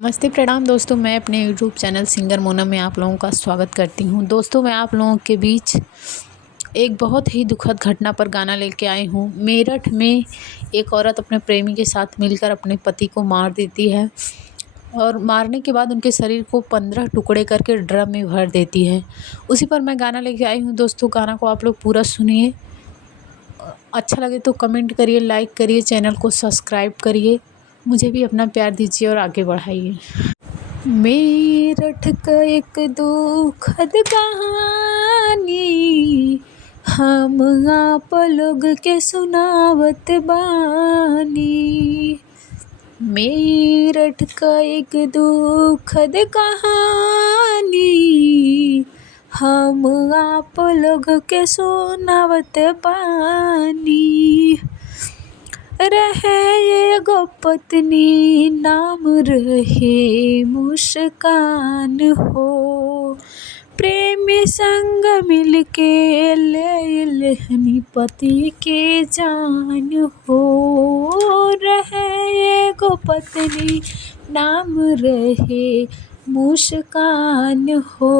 नमस्ते प्रणाम दोस्तों, मैं अपने यूट्यूब चैनल सिंगर मोना में आप लोगों का स्वागत करती हूँ। दोस्तों, मैं आप लोगों के बीच एक बहुत ही दुखद घटना पर गाना लेके आई हूँ। मेरठ में एक औरत अपने प्रेमी के साथ मिलकर अपने पति को मार देती है और मारने के बाद उनके शरीर को 15 टुकड़े करके ड्रम में भर देती है। उसी पर मैं गाना लेके आई हूँ। दोस्तों, गाना को आप लोग पूरा सुनिए। अच्छा लगे तो कमेंट करिए, लाइक करिए, चैनल को सब्सक्राइब करिए। मुझे भी अपना प्यार दीजिए और आगे बढ़ाइए। मेरठ का एक दुखद कहानी हम आप लोग के सुनावत बानी। मेरठ का एक दुखद कहानी हम आप लोग के सुनावत बानी। रहे एगो पत्नी, नाम रहे मुस्कान हो। प्रेमी संग मिलके ले लेहनी पति के जान हो। रहे एगो पत्नी, नाम रहे मुस्कान हो।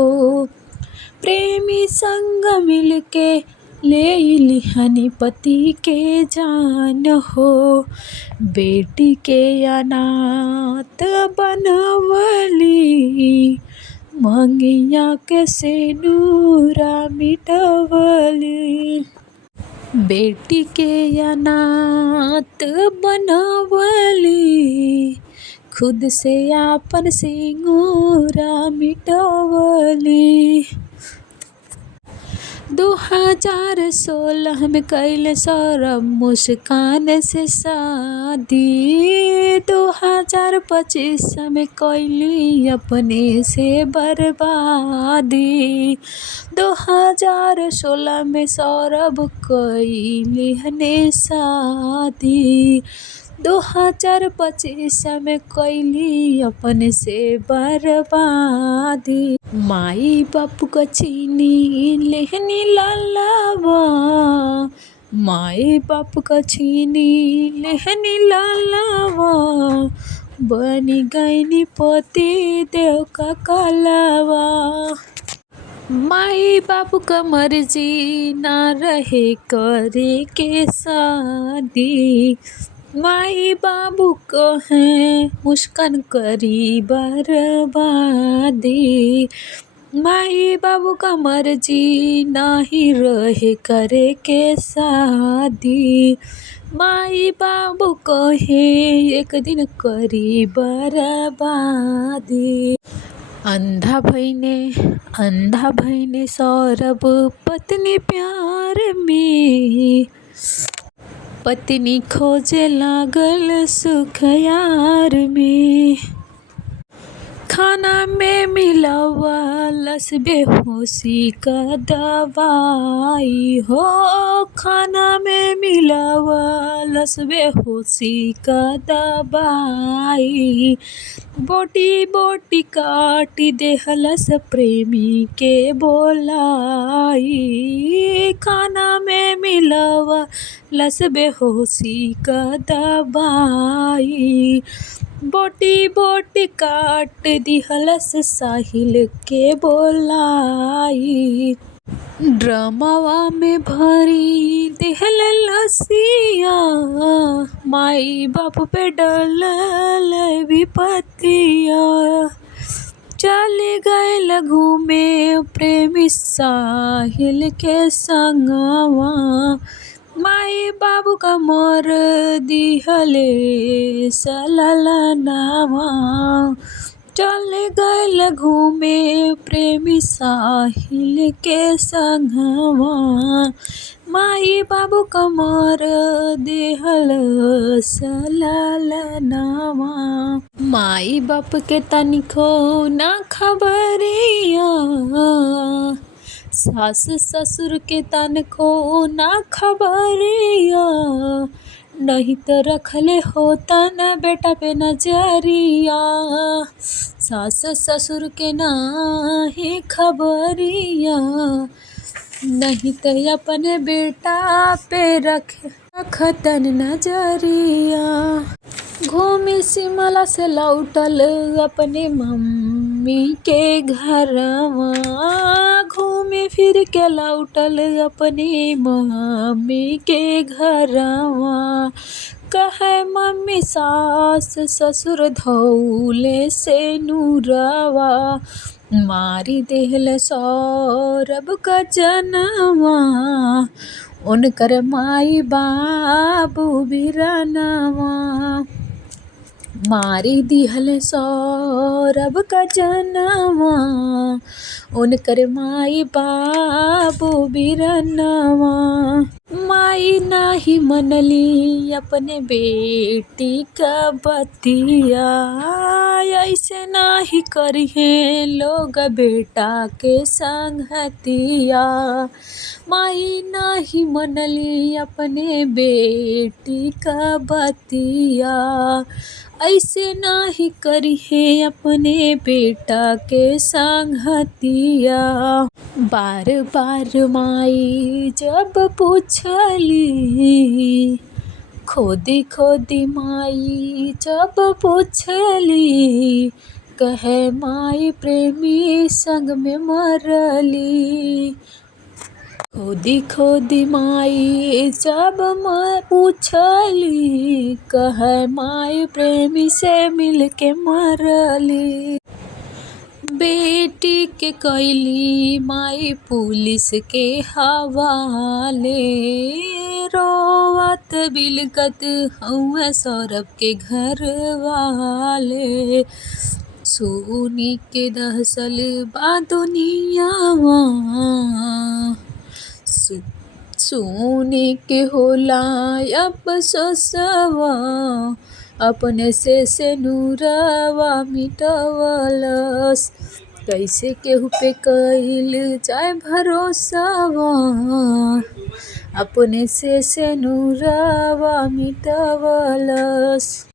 प्रेमी संग मिलके ले लिहनी पति के जान हो। बेटी के अनाथ बनवली, मंगिया के सिंदूरा मिटवली। बेटी के अनाथ बनवली, खुद से आपन सिंदूरा मिटवली। 2016 में कैले सौरभ मुस्कान से शादी। 2025 में कैली अपने से बर्बादी। 2016 में सौरभ कैली हने शादी। 2025 में कैली अपने से बर्बादी। माई बाप का छीनी लेहनी लालावा, माई बाप का छीनी लेहनी लालावा। बनी गईनी पति देव का कालावा। माई बाप का मर्जी ना रहे करे के शादी। माई बाबू को है मुस्कान करी बर्बादी। माई बाबू का मर्जी नहीं रहे करे के शादी। माई बाबू को है एक दिन करी बर्बादी। अंधा भईने सौरभ पत्नी प्यार में। पत्नी खोजे लागल सुख यार में। खाना में मिलावलस बेहोशी का दवाई हो। खाना में मिलावलस बेहोशी का दवाई। बोटी बोटी काटी देहलस प्रेमी के बोलाई। खाना में मिलावलस बेहोशी का दवाई। बोटी बोटी काट दिहलस साहिल के बोलाई। ड्रमवा में भरी देहल लसिया, माई बाप पे डलल विपतिया। चले गए घूमे प्रेमी साहिल के संगवा। माई बाबू का मोर दिहले सललनावा। चले गए घूमे प्रेमी साहिल के संगवा। माई बाबू का मोर दिहल सललनावा। माई बाप के तनिको ना खबरिया, सास ससुर के तनिको ना खबरिया। नहीं तो रखले होता न बेटा पे नजरिया। सास ससुर के नाही खबरिया, नहीं तो अपने बेटा पे रख खतन नजरिया घूमी सिमला से लौटल अपने मम्मी के घरवा, घूमी फिर के लौटल अपने मम्मी के घरवा। कहे मम्मी सास ससुर धौले से नूरवा, मारी देहल सौरभ का जनवा, उनकर माई बाबू बिरनवा। मारी दिहल सौरभ का जनवा, उनकर माई बाबू बिरनवा। माई नाही मनली अपने बेटी का बतिया, ऐसे नाही करिहे लोग बेटा के संगतिया। माई नाही मनली अपने बेटी का बतिया, ऐसे नाही करिहे अपने बेटा के संगतिया। बार बार माई जब पूछली, खोदी खोदी माई जब पूछली, कहे माई प्रेमी संग में मरली। खोदी खोदी माई जब पूछली, कहे माई प्रेमी से मिल के मरली। बेटी के कैली माई पुलिस के हवाले, रोवत बिलकत हउए सौरभ के घर वाले। सुनी के दहसल बा दुनियावा, सुनी के होला अफसोसवा, अपने से नूरवा मिटवलस। कैसे केहू पे कइल जाए भरोसावा, अपने से नूरवा मिटवलस।